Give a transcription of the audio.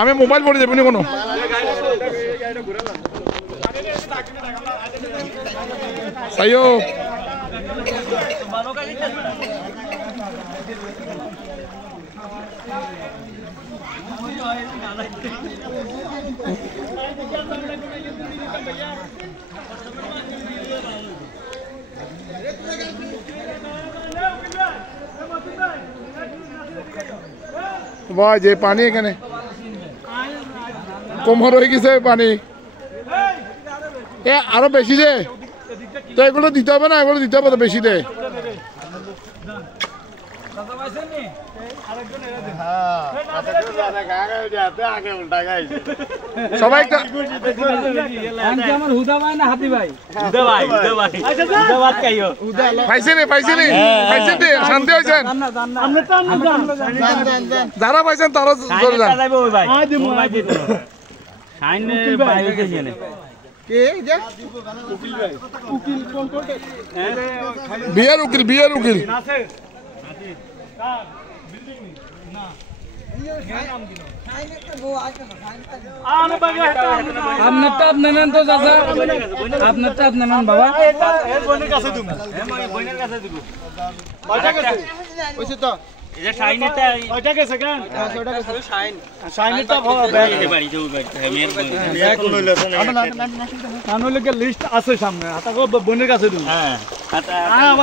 আমি মোবাইল পড়ে যাবনি কোনো আইও ভাই যে পানি এখানে কোমর হয়ে গেছে পানি এ আরো বেশি দে তো এগুলো দিতে হবে না এগুলো দিতে হবে তো বেশি দে সবাই শান্তি হয়েছেন যারা পাইছেন তারা বিয়ের উকিল আপনারটা আপনার নেন তো চাচা আপনারটা আপনার নেন বাবা বোনের কাছে দিব এই যে শাইনেটা ওইটা গেছে কেন ওইটা গেছে শাইনেটা লিস্ট আছে সামনে বোনের কাছে দিব হ্যাঁ